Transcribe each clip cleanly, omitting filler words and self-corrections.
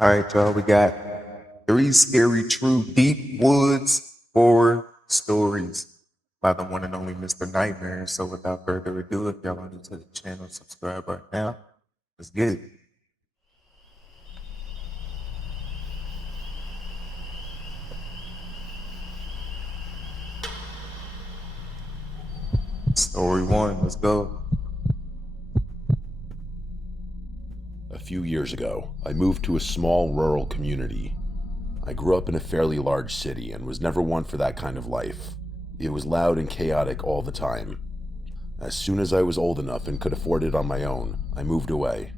All right, y'all. We got three scary, true, deep woods horror stories by the one and only Mr. Nightmare. So, without further ado, if y'all are new to the channel, subscribe right now. Let's get it. Story one. Let's go. A few years ago, I moved to a small rural community. I grew up in a fairly large city and was never one for that kind of life. It was loud and chaotic all the time. As soon as I was old enough and could afford it on my own, I moved away.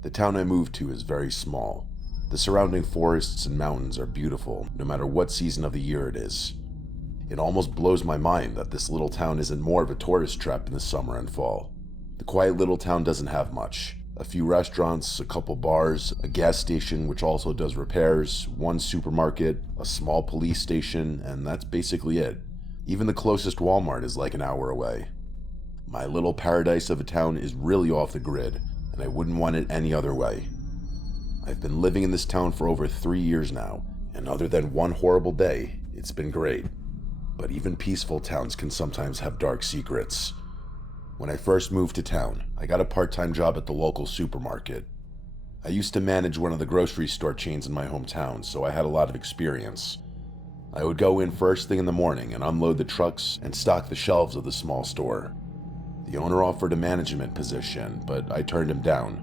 The town I moved to is very small. The surrounding forests and mountains are beautiful, no matter what season of the year it is. It almost blows my mind that this little town isn't more of a tourist trap in the summer and fall. The quiet little town doesn't have much. A few restaurants, a couple bars, a gas station which also does repairs, one supermarket, a small police station, and that's basically it. Even the closest Walmart is like an hour away. My little paradise of a town is really off the grid, and I wouldn't want it any other way. I've been living in this town for over 3 years now, and other than one horrible day, it's been great. But even peaceful towns can sometimes have dark secrets. When I first moved to town, I got a part-time job at the local supermarket. I used to manage one of the grocery store chains in my hometown, so I had a lot of experience. I would go in first thing in the morning and unload the trucks and stock the shelves of the small store. The owner offered a management position, but I turned him down.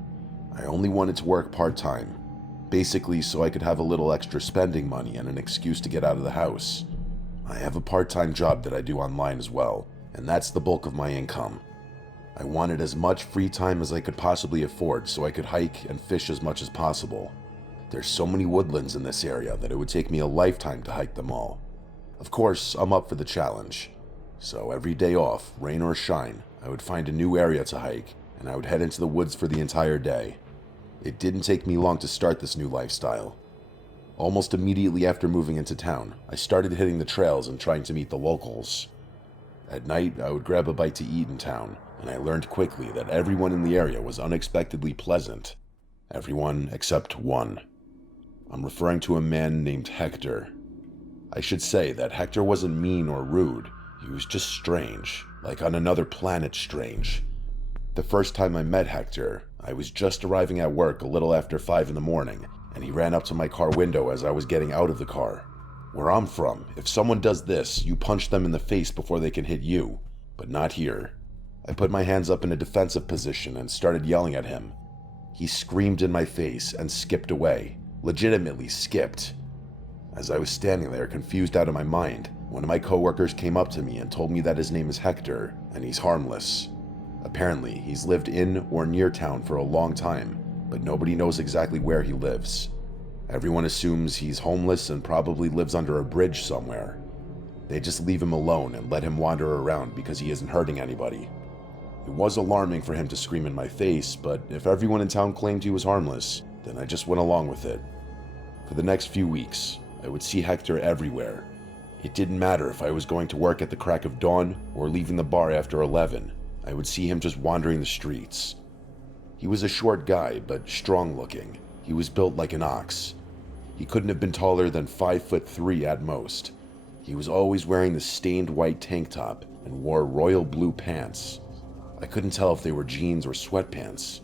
I only wanted to work part-time, basically so I could have a little extra spending money and an excuse to get out of the house. I have a part-time job that I do online as well, and that's the bulk of my income. I wanted as much free time as I could possibly afford so I could hike and fish as much as possible. There's so many woodlands in this area that it would take me a lifetime to hike them all. Of course, I'm up for the challenge. So every day off, rain or shine, I would find a new area to hike, and I would head into the woods for the entire day. It didn't take me long to start this new lifestyle. Almost immediately after moving into town, I started hitting the trails and trying to meet the locals. At night, I would grab a bite to eat in town, and I learned quickly that everyone in the area was unexpectedly pleasant. Everyone except one. I'm referring to a man named Hector. I should say that Hector wasn't mean or rude, he was just strange, like on another planet strange. The first time I met Hector, I was just arriving at work a little after 5 in the morning, and he ran up to my car window as I was getting out of the car. Where I'm from, if someone does this, you punch them in the face before they can hit you, but not here. I put my hands up in a defensive position and started yelling at him. He screamed in my face and skipped away, legitimately skipped. As I was standing there confused out of my mind, one of my coworkers came up to me and told me that his name is Hector and he's harmless. Apparently, he's lived in or near town for a long time, but nobody knows exactly where he lives. Everyone assumes he's homeless and probably lives under a bridge somewhere. They just leave him alone and let him wander around because he isn't hurting anybody. It was alarming for him to scream in my face, but if everyone in town claimed he was harmless, then I just went along with it. For the next few weeks, I would see Hector everywhere. It didn't matter if I was going to work at the crack of dawn or leaving the bar after 11. I would see him just wandering the streets. He was a short guy, but strong looking. He was built like an ox. He couldn't have been taller than 5'3" at most. He was always wearing the stained white tank top and wore royal blue pants. I couldn't tell if they were jeans or sweatpants.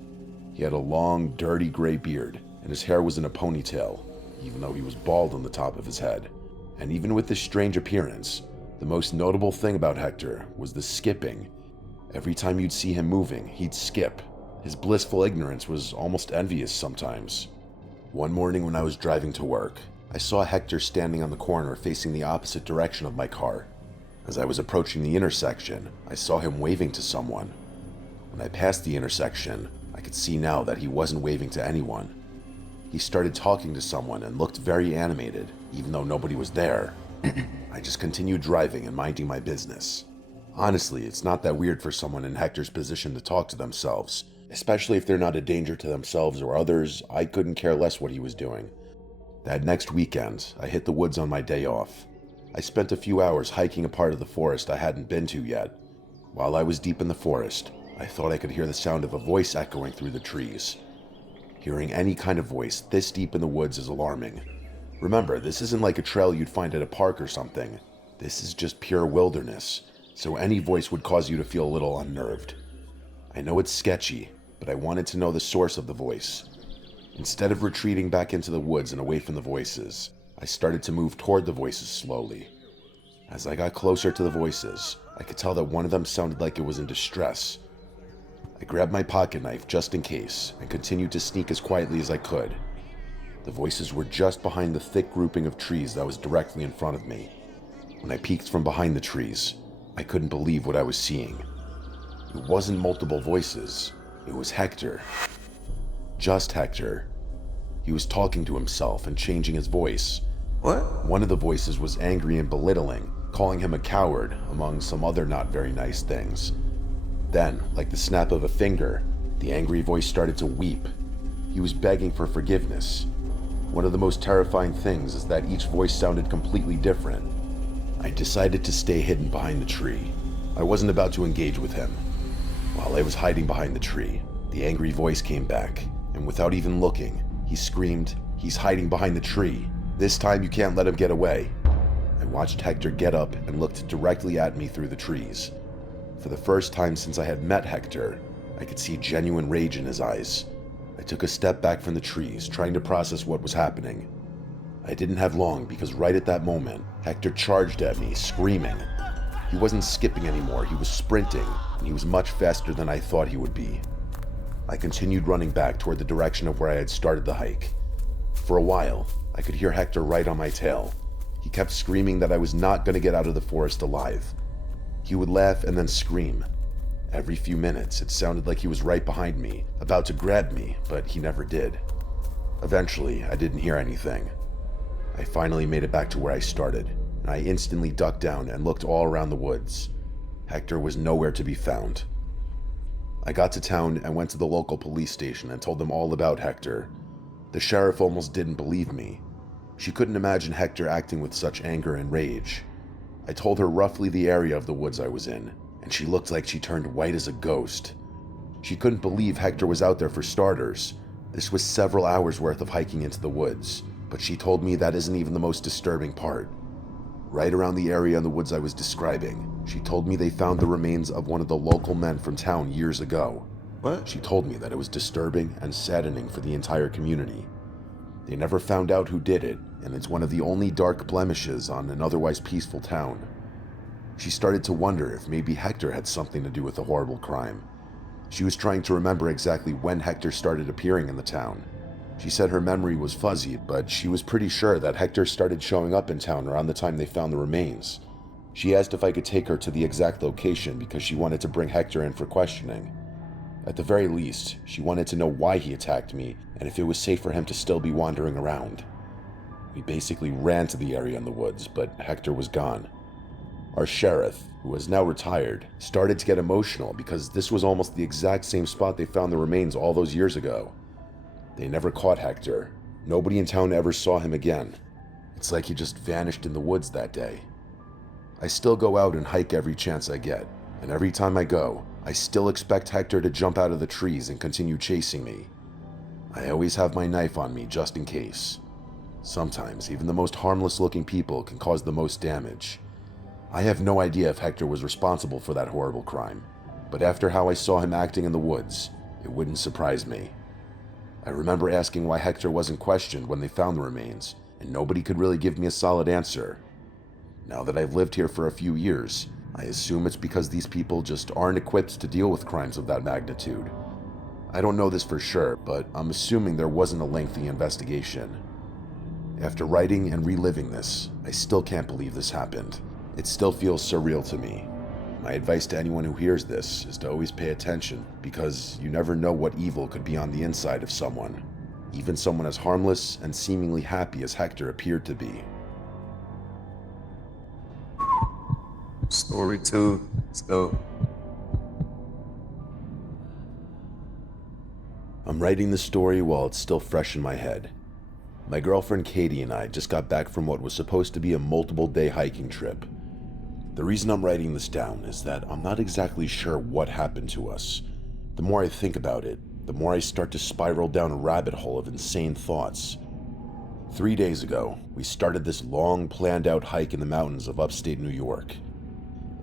He had a long, dirty gray beard, and his hair was in a ponytail, even though he was bald on the top of his head. And even with this strange appearance, the most notable thing about Hector was the skipping. Every time you'd see him moving, he'd skip. His blissful ignorance was almost envious sometimes. One morning when I was driving to work, I saw Hector standing on the corner facing the opposite direction of my car. As I was approaching the intersection, I saw him waving to someone. When I passed the intersection, I could see now that he wasn't waving to anyone. He started talking to someone and looked very animated, even though nobody was there. I just continued driving and minding my business. Honestly, it's not that weird for someone in Hector's position to talk to themselves, especially if they're not a danger to themselves or others. I couldn't care less what he was doing. That next weekend, I hit the woods on my day off. I spent a few hours hiking a part of the forest I hadn't been to yet. While I was deep in the forest, I thought I could hear the sound of a voice echoing through the trees. Hearing any kind of voice this deep in the woods is alarming. Remember, this isn't like a trail you'd find at a park or something. This is just pure wilderness, so any voice would cause you to feel a little unnerved. I know it's sketchy, but I wanted to know the source of the voice. Instead of retreating back into the woods and away from the voices, I started to move toward the voices slowly. As I got closer to the voices, I could tell that one of them sounded like it was in distress. I grabbed my pocket knife just in case and continued to sneak as quietly as I could. The voices were just behind the thick grouping of trees that was directly in front of me. When I peeked from behind the trees, I couldn't believe what I was seeing. It wasn't multiple voices, it was Hector. Just Hector. He was talking to himself and changing his voice. What? One of the voices was angry and belittling, calling him a coward, among some other not very nice things. Then, like the snap of a finger, the angry voice started to weep. He was begging for forgiveness. One of the most terrifying things is that each voice sounded completely different. I decided to stay hidden behind the tree. I wasn't about to engage with him. While I was hiding behind the tree, the angry voice came back, and without even looking, he screamed, "He's hiding behind the tree. This time you can't let him get away." I watched Hector get up and looked directly at me through the trees. For the first time since I had met Hector, I could see genuine rage in his eyes. I took a step back from the trees, trying to process what was happening. I didn't have long because right at that moment, Hector charged at me, screaming. He wasn't skipping anymore, he was sprinting, and he was much faster than I thought he would be. I continued running back toward the direction of where I had started the hike. For a while, I could hear Hector right on my tail. He kept screaming that I was not going to get out of the forest alive. He would laugh and then scream. Every few minutes, it sounded like he was right behind me, about to grab me, but he never did. Eventually, I didn't hear anything. I finally made it back to where I started, and I instantly ducked down and looked all around the woods. Hector was nowhere to be found. I got to town and went to the local police station and told them all about Hector. The sheriff almost didn't believe me. She couldn't imagine Hector acting with such anger and rage. I told her roughly the area of the woods I was in, and she looked like she turned white as a ghost. She couldn't believe Hector was out there for starters. This was several hours worth of hiking into the woods, but she told me that isn't even the most disturbing part. Right around the area in the woods I was describing, she told me they found the remains of one of the local men from town years ago. What? She told me that it was disturbing and saddening for the entire community. They never found out who did it, and it's one of the only dark blemishes on an otherwise peaceful town. She started to wonder if maybe Hector had something to do with the horrible crime. She was trying to remember exactly when Hector started appearing in the town. She said her memory was fuzzy, but she was pretty sure that Hector started showing up in town around the time they found the remains. She asked if I could take her to the exact location because she wanted to bring Hector in for questioning. At the very least, she wanted to know why he attacked me and if it was safe for him to still be wandering around. We basically ran to the area in the woods, but Hector was gone. Our sheriff, who was now retired, started to get emotional because this was almost the exact same spot they found the remains all those years ago. They never caught Hector. Nobody in town ever saw him again. It's like he just vanished in the woods that day. I still go out and hike every chance I get, and every time I go, I still expect Hector to jump out of the trees and continue chasing me. I always have my knife on me just in case. Sometimes, even the most harmless-looking people can cause the most damage. I have no idea if Hector was responsible for that horrible crime, but after how I saw him acting in the woods, it wouldn't surprise me. I remember asking why Hector wasn't questioned when they found the remains, and nobody could really give me a solid answer. Now that I've lived here for a few years, I assume it's because these people just aren't equipped to deal with crimes of that magnitude. I don't know this for sure, but I'm assuming there wasn't a lengthy investigation. After writing and reliving this, I still can't believe this happened. It still feels surreal to me. My advice to anyone who hears this is to always pay attention, because you never know what evil could be on the inside of someone, even someone as harmless and seemingly happy as Hector appeared to be. Story 2. Let's go. I'm writing the story while it's still fresh in my head. My girlfriend Katie and I just got back from what was supposed to be a multiple-day hiking trip. The reason I'm writing this down is that I'm not exactly sure what happened to us. The more I think about it, the more I start to spiral down a rabbit hole of insane thoughts. 3 days ago, we started this long, planned-out hike in the mountains of upstate New York.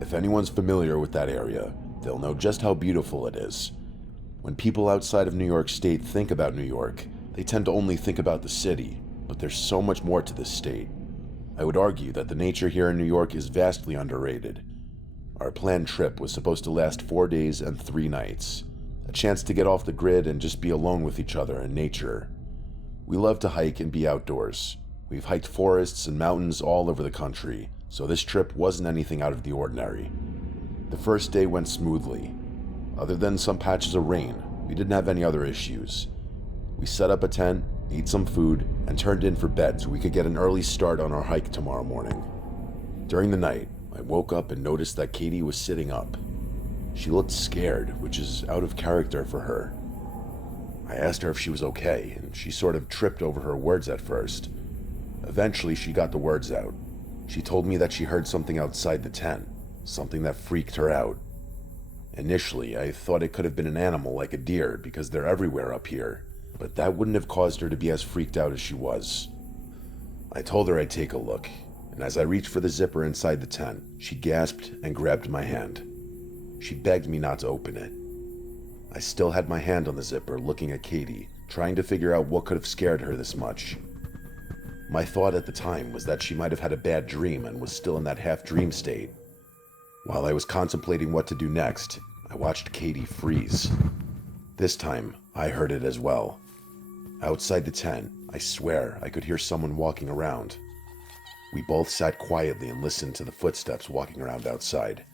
If anyone's familiar with that area, they'll know just how beautiful it is. When people outside of New York State think about New York, they tend to only think about the city, but there's so much more to this state. I would argue that the nature here in New York is vastly underrated. Our planned trip was supposed to last 4 days and 3 nights. A chance to get off the grid and just be alone with each other and nature. We love to hike and be outdoors. We've hiked forests and mountains all over the country, so this trip wasn't anything out of the ordinary. The first day went smoothly. Other than some patches of rain, we didn't have any other issues. We set up a tent, ate some food, and turned in for bed so we could get an early start on our hike tomorrow morning. During the night, I woke up and noticed that Katie was sitting up. She looked scared, which is out of character for her. I asked her if she was okay, and she sort of tripped over her words at first. Eventually, she got the words out. She told me that she heard something outside the tent, something that freaked her out. Initially, I thought it could have been an animal like a deer because they're everywhere up here, but that wouldn't have caused her to be as freaked out as she was. I told her I'd take a look, and as I reached for the zipper inside the tent, she gasped and grabbed my hand. She begged me not to open it. I still had my hand on the zipper, looking at Katie, trying to figure out what could have scared her this much. My thought at the time was that she might have had a bad dream and was still in that half-dream state. While I was contemplating what to do next, I watched Katie freeze. This time, I heard it as well. Outside the tent, I swear I could hear someone walking around. We both sat quietly and listened to the footsteps walking around outside.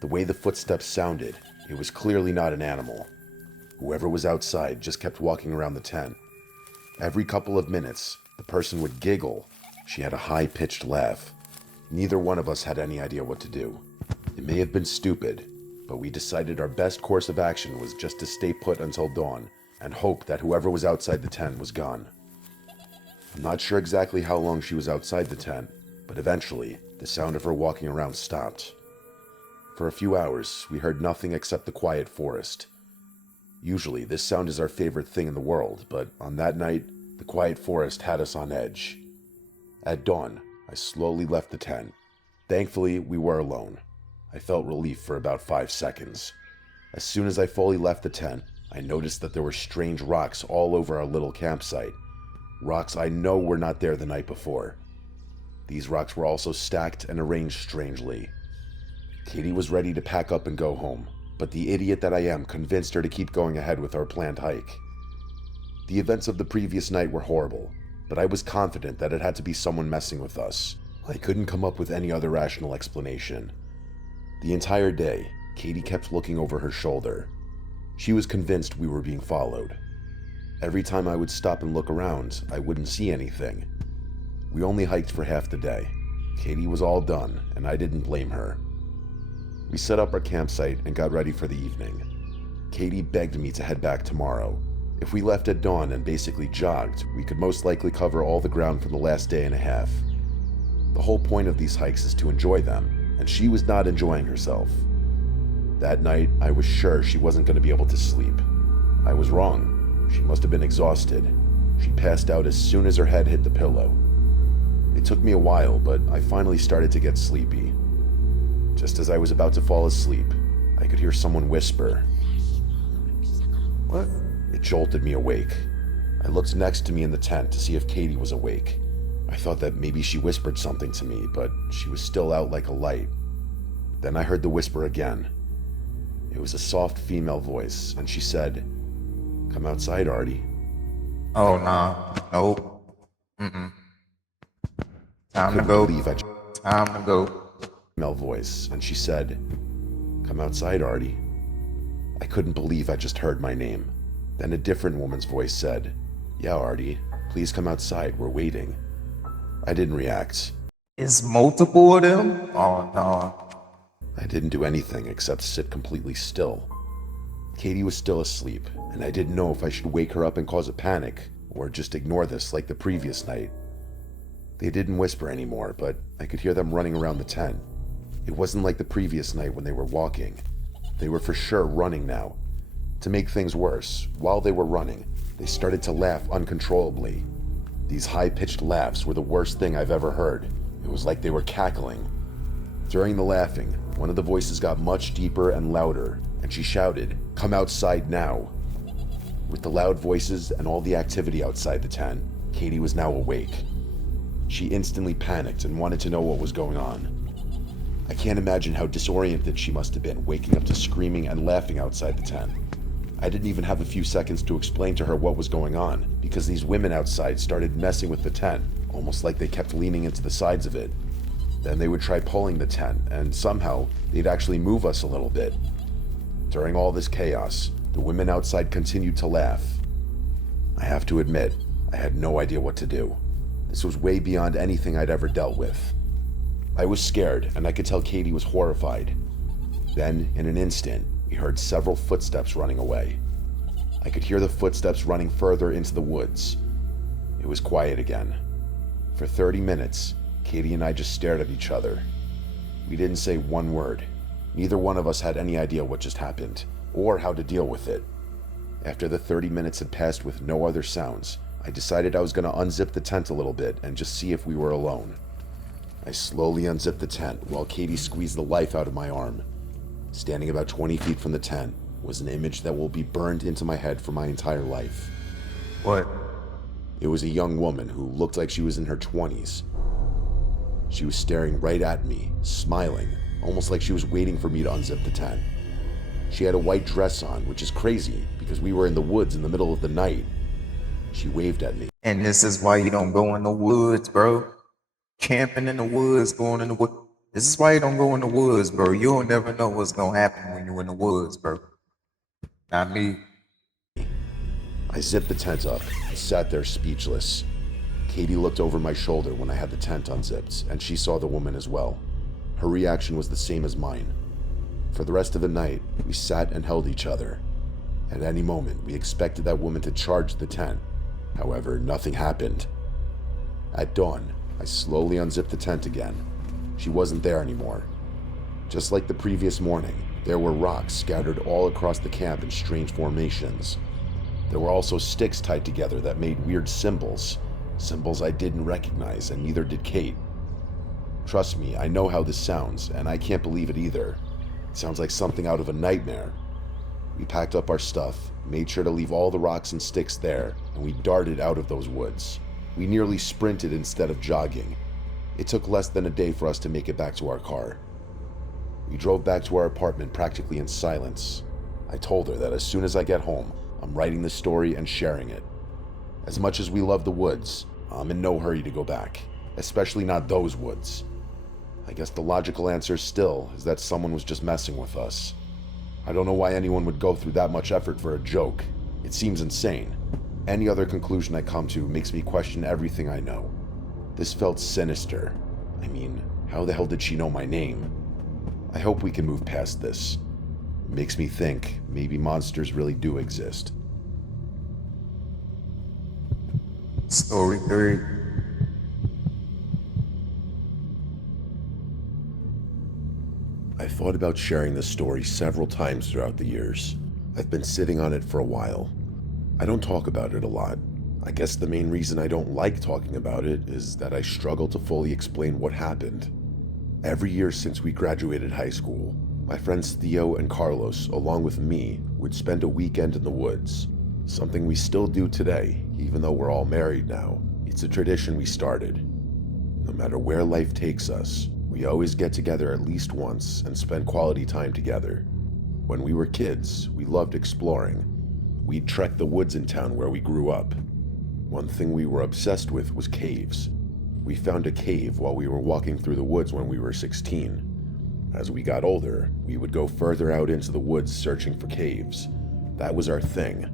The way the footsteps sounded, it was clearly not an animal. Whoever was outside just kept walking around the tent. Every couple of minutes, the person would giggle. She had a high-pitched laugh. Neither one of us had any idea what to do. It may have been stupid, but we decided our best course of action was just to stay put until dawn and hope that whoever was outside the tent was gone. I'm not sure exactly how long she was outside the tent, but eventually, the sound of her walking around stopped. For a few hours, we heard nothing except the quiet forest. Usually, this sound is our favorite thing in the world, but on that night, the quiet forest had us on edge. At dawn, I slowly left the tent. Thankfully, we were alone. I felt relief for about 5 seconds. As soon as I fully left the tent, I noticed that there were strange rocks all over our little campsite. Rocks I know were not there the night before. These rocks were also stacked and arranged strangely. Katie was ready to pack up and go home, but the idiot that I am convinced her to keep going ahead with our planned hike. The events of the previous night were horrible, but I was confident that it had to be someone messing with us. I couldn't come up with any other rational explanation. The entire day, Katie kept looking over her shoulder. She was convinced we were being followed. Every time I would stop and look around, I wouldn't see anything. We only hiked for half the day. Katie was all done, and I didn't blame her. We set up our campsite and got ready for the evening. Katie begged me to head back tomorrow. If we left at dawn and basically jogged, we could most likely cover all the ground for the last day and a half. The whole point of these hikes is to enjoy them, and she was not enjoying herself. That night, I was sure she wasn't going to be able to sleep. I was wrong. She must have been exhausted. She passed out as soon as her head hit the pillow. It took me a while, but I finally started to get sleepy. Just as I was about to fall asleep, I could hear someone whisper. What? It jolted me awake. I looked next to me in the tent to see if Katie was awake. I thought that maybe she whispered something to me, but she was still out like a light. Then I heard the whisper again. It was a soft female voice, and she said, "Come outside, Artie." Oh, nah. Nope. Mm-mm. Time to Couldn't go. believe I Time to go. female voice, and she said, "Come outside, Artie." I couldn't believe I just heard my name. Then a different woman's voice said, "Yeah, Artie, please come outside, we're waiting." I didn't react. Is multiple of them? Oh, no. I didn't do anything except sit completely still. Katie was still asleep, and I didn't know if I should wake her up and cause a panic, or just ignore this like the previous night. They didn't whisper anymore, but I could hear them running around the tent. It wasn't like the previous night when they were walking. They were for sure running now. To make things worse, while they were running, they started to laugh uncontrollably. These high-pitched laughs were the worst thing I've ever heard. It was like they were cackling. During the laughing, one of the voices got much deeper and louder, and she shouted, "Come outside now." With the loud voices and all the activity outside the tent, Katie was now awake. She instantly panicked and wanted to know what was going on. I can't imagine how disoriented she must have been, waking up to screaming and laughing outside the tent. I didn't even have a few seconds to explain to her what was going on, because these women outside started messing with the tent, almost like they kept leaning into the sides of it. Then they would try pulling the tent, and somehow they'd actually move us a little bit. During all this chaos, the women outside continued to laugh. I have to admit, I had no idea what to do. This was way beyond anything I'd ever dealt with. I was scared, and I could tell Katie was horrified. Then, in an instant, we heard several footsteps running away. I could hear the footsteps running further into the woods. It was quiet again. For 30 minutes, Katie and I just stared at each other. We didn't say one word. Neither one of us had any idea what just happened, or how to deal with it. After the 30 minutes had passed with no other sounds, I decided I was going to unzip the tent a little bit and just see if we were alone. I slowly unzipped the tent while Katie squeezed the life out of my arm. Standing about 20 feet from the tent was an image that will be burned into my head for my entire life. What? It was a young woman who looked like she was in her 20s. She was staring right at me, smiling, almost like she was waiting for me to unzip the tent. She had a white dress on, which is crazy because we were in the woods in the middle of the night. She waved at me. And this is why you don't go in the woods, bro. Camping in the woods, going in the woods. This is why you don't go in the woods, bro. You'll never know what's gonna happen when you're in the woods, bro. Not me. I zipped the tent up and sat there speechless. Katie looked over my shoulder when I had the tent unzipped, and she saw the woman as well. Her reaction was the same as mine. For the rest of the night, we sat and held each other. At any moment, we expected that woman to charge the tent. However, nothing happened. At dawn, I slowly unzipped the tent again. She wasn't there anymore. Just like the previous morning, there were rocks scattered all across the camp in strange formations. There were also sticks tied together that made weird symbols. Symbols I didn't recognize, and neither did Kate. Trust me, I know how this sounds, and I can't believe it either. It sounds like something out of a nightmare. We packed up our stuff, made sure to leave all the rocks and sticks there, and we darted out of those woods. We nearly sprinted instead of jogging. It took less than a day for us to make it back to our car. We drove back to our apartment practically in silence. I told her that as soon as I get home, I'm writing the story and sharing it. As much as we love the woods, I'm in no hurry to go back, especially not those woods. I guess the logical answer still is that someone was just messing with us. I don't know why anyone would go through that much effort for a joke. It seems insane. Any other conclusion I come to makes me question everything I know. This felt sinister. I mean, how the hell did she know my name? I hope we can move past this. It makes me think maybe monsters really do exist. Story 3. I thought about sharing this story several times throughout the years. I've been sitting on it for a while. I don't talk about it a lot. I guess the main reason I don't like talking about it is that I struggle to fully explain what happened. Every year since we graduated high school, my friends Theo and Carlos, along with me, would spend a weekend in the woods. Something we still do today, even though we're all married now. It's a tradition we started. No matter where life takes us, we always get together at least once and spend quality time together. When we were kids, we loved exploring. We'd trek the woods in town where we grew up. One thing we were obsessed with was caves. We found a cave while we were walking through the woods when we were 16. As we got older, we would go further out into the woods searching for caves. That was our thing.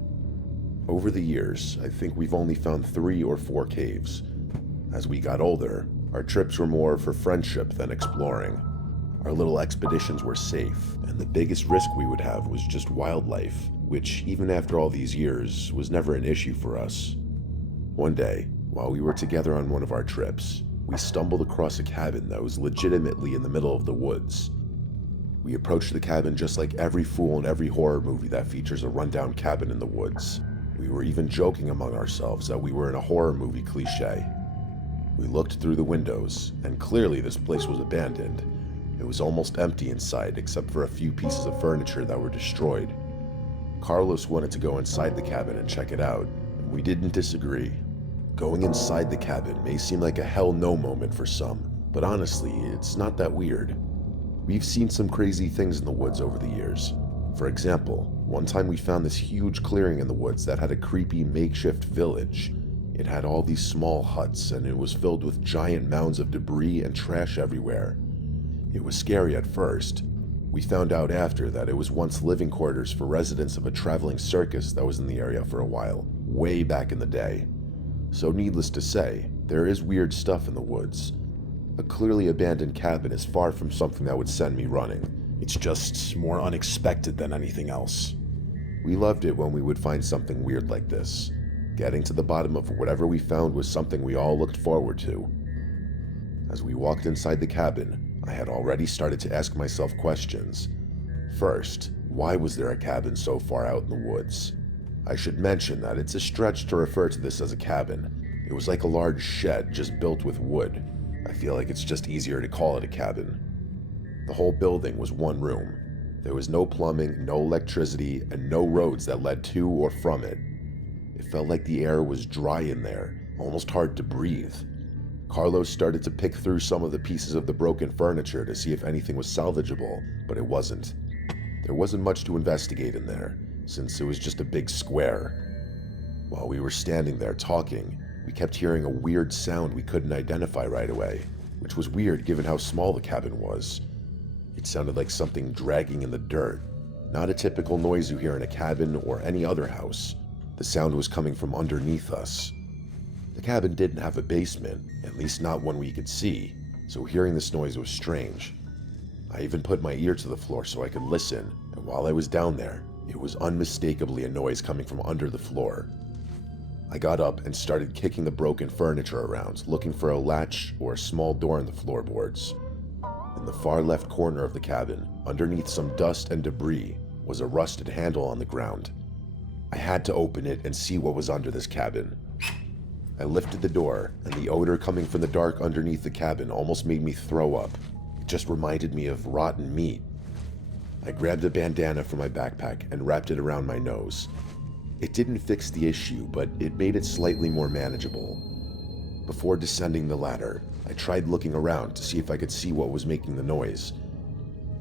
Over the years, I think we've only found 3 or 4 caves. As we got older, our trips were more for friendship than exploring. Our little expeditions were safe, and the biggest risk we would have was just wildlife, which, even after all these years, was never an issue for us. One day, while we were together on one of our trips, we stumbled across a cabin that was legitimately in the middle of the woods. We approached the cabin just like every fool in every horror movie that features a rundown cabin in the woods. We were even joking among ourselves that we were in a horror movie cliche. We looked through the windows, and clearly this place was abandoned. It was almost empty inside except for a few pieces of furniture that were destroyed. Carlos wanted to go inside the cabin and check it out, and we didn't disagree. Going inside the cabin may seem like a hell no moment for some, but honestly, it's not that weird. We've seen some crazy things in the woods over the years. For example, one time we found this huge clearing in the woods that had a creepy makeshift village. It had all these small huts, and it was filled with giant mounds of debris and trash everywhere. It was scary at first. We found out after that it was once living quarters for residents of a traveling circus that was in the area for a while, way back in the day. So needless to say, there is weird stuff in the woods. A clearly abandoned cabin is far from something that would send me running. It's just more unexpected than anything else. We loved it when we would find something weird like this. Getting to the bottom of whatever we found was something we all looked forward to. As we walked inside the cabin, I had already started to ask myself questions. First, why was there a cabin so far out in the woods? I should mention that it's a stretch to refer to this as a cabin. It was like a large shed just built with wood. I feel like it's just easier to call it a cabin. The whole building was one room. There was no plumbing, no electricity, and no roads that led to or from it. It felt like the air was dry in there, almost hard to breathe. Carlos started to pick through some of the pieces of the broken furniture to see if anything was salvageable, but it wasn't. There wasn't much to investigate in there, since it was just a big square. While we were standing there talking, we kept hearing a weird sound we couldn't identify right away, which was weird given how small the cabin was. It sounded like something dragging in the dirt, not a typical noise you hear in a cabin or any other house. The sound was coming from underneath us. The cabin didn't have a basement, at least not one we could see, so hearing this noise was strange. I even put my ear to the floor so I could listen, and while I was down there, it was unmistakably a noise coming from under the floor. I got up and started kicking the broken furniture around, looking for a latch or a small door in the floorboards. In the far left corner of the cabin, underneath some dust and debris, was a rusted handle on the ground. I had to open it and see what was under this cabin. I lifted the door, and the odor coming from the dark underneath the cabin almost made me throw up. It just reminded me of rotten meat. I grabbed a bandana from my backpack and wrapped it around my nose. It didn't fix the issue, but it made it slightly more manageable. Before descending the ladder, I tried looking around to see if I could see what was making the noise.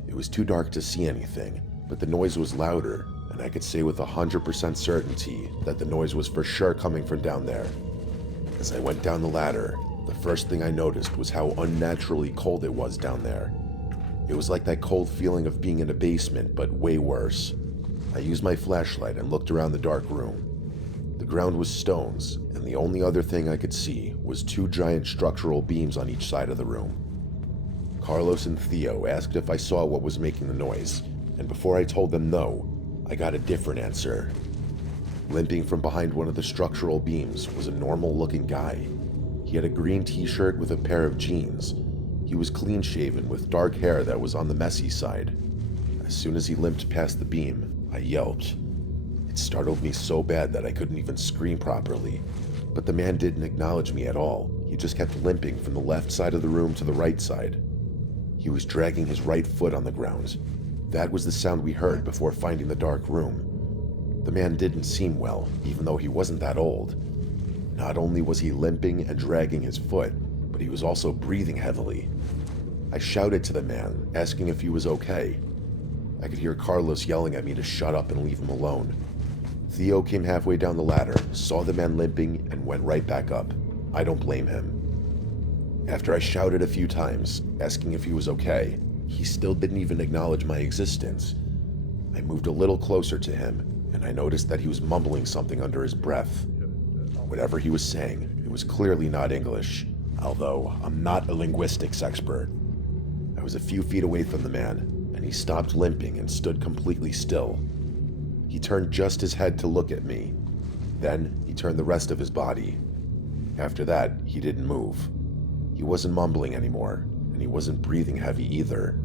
It was too dark to see anything, but the noise was louder, and I could say with 100% certainty that the noise was for sure coming from down there. As I went down the ladder, the first thing I noticed was how unnaturally cold it was down there. It was like that cold feeling of being in a basement, but way worse. I used my flashlight and looked around the dark room. The ground was stones, and the only other thing I could see was two giant structural beams on each side of the room. Carlos and Theo asked if I saw what was making the noise, and before I told them no, I got a different answer. Limping from behind one of the structural beams was a normal-looking guy. He had a green t-shirt with a pair of jeans. He was clean-shaven with dark hair that was on the messy side. As soon as he limped past the beam, I yelped. It startled me so bad that I couldn't even scream properly. But the man didn't acknowledge me at all. He just kept limping from the left side of the room to the right side. He was dragging his right foot on the ground. That was the sound we heard before finding the dark room. The man didn't seem well, even though he wasn't that old. Not only was he limping and dragging his foot, but he was also breathing heavily. I shouted to the man, asking if he was okay. I could hear Carlos yelling at me to shut up and leave him alone. Theo came halfway down the ladder, saw the man limping, and went right back up. I don't blame him. After I shouted a few times, asking if he was okay, he still didn't even acknowledge my existence. I moved a little closer to him, and I noticed that he was mumbling something under his breath. Whatever he was saying, it was clearly not English, although I'm not a linguistics expert. I was a few feet away from the man, and he stopped limping and stood completely still. He turned just his head to look at me. Then he turned the rest of his body. After that, he didn't move. He wasn't mumbling anymore, and he wasn't breathing heavy either.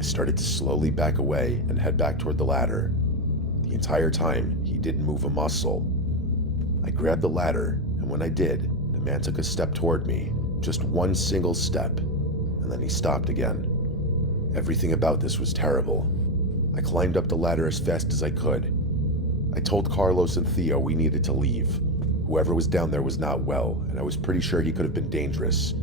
I started to slowly back away and head back toward the ladder. The entire time, he didn't move a muscle. I grabbed the ladder, and when I did, the man took a step toward me, just one single step, and then he stopped again. Everything about this was terrible. I climbed up the ladder as fast as I could. I told Carlos and Theo we needed to leave. Whoever was down there was not well, and I was pretty sure he could have been dangerous.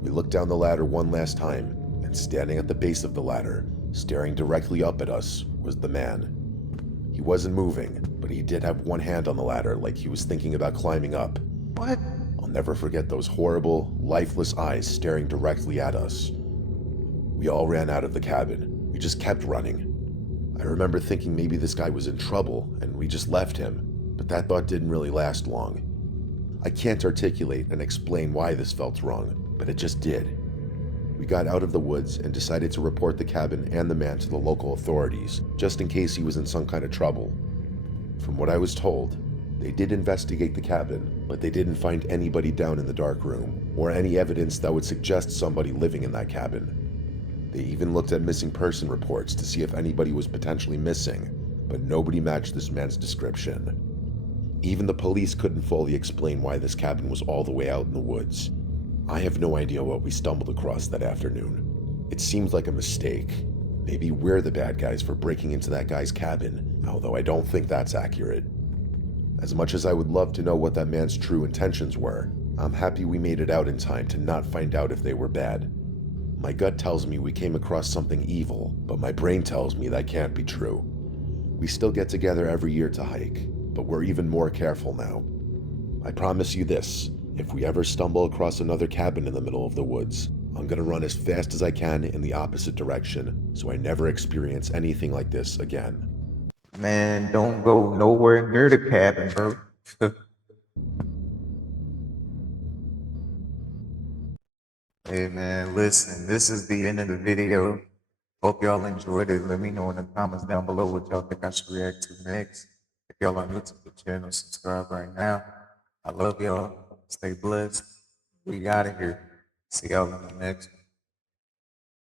We looked down the ladder one last time, and standing at the base of the ladder, staring directly up at us, was the man. He wasn't moving, but he did have one hand on the ladder like he was thinking about climbing up. What? I'll never forget those horrible, lifeless eyes staring directly at us. We all ran out of the cabin. We just kept running. I remember thinking maybe this guy was in trouble and we just left him, but that thought didn't really last long. I can't articulate and explain why this felt wrong, but it just did. We got out of the woods and decided to report the cabin and the man to the local authorities, just in case he was in some kind of trouble. From what I was told, they did investigate the cabin, but they didn't find anybody down in the dark room, or any evidence that would suggest somebody living in that cabin. They even looked at missing person reports to see if anybody was potentially missing, but nobody matched this man's description. Even the police couldn't fully explain why this cabin was all the way out in the woods. I have no idea what we stumbled across that afternoon. It seems like a mistake. Maybe we're the bad guys for breaking into that guy's cabin, although I don't think that's accurate. As much as I would love to know what that man's true intentions were, I'm happy we made it out in time to not find out if they were bad. My gut tells me we came across something evil, but my brain tells me that can't be true. We still get together every year to hike, but we're even more careful now. I promise you this, if we ever stumble across another cabin in the middle of the woods, I'm gonna run as fast as I can in the opposite direction, so I never experience anything like this again. Man, don't go nowhere near the cabin, bro. Hey man, listen, this is the end of the video. Hope y'all enjoyed it. Let me know in the comments down below what y'all think I should react to next. If y'all are new to the channel, subscribe right now. I love y'all. Stay blessed. We out of here. See y'all in the next one.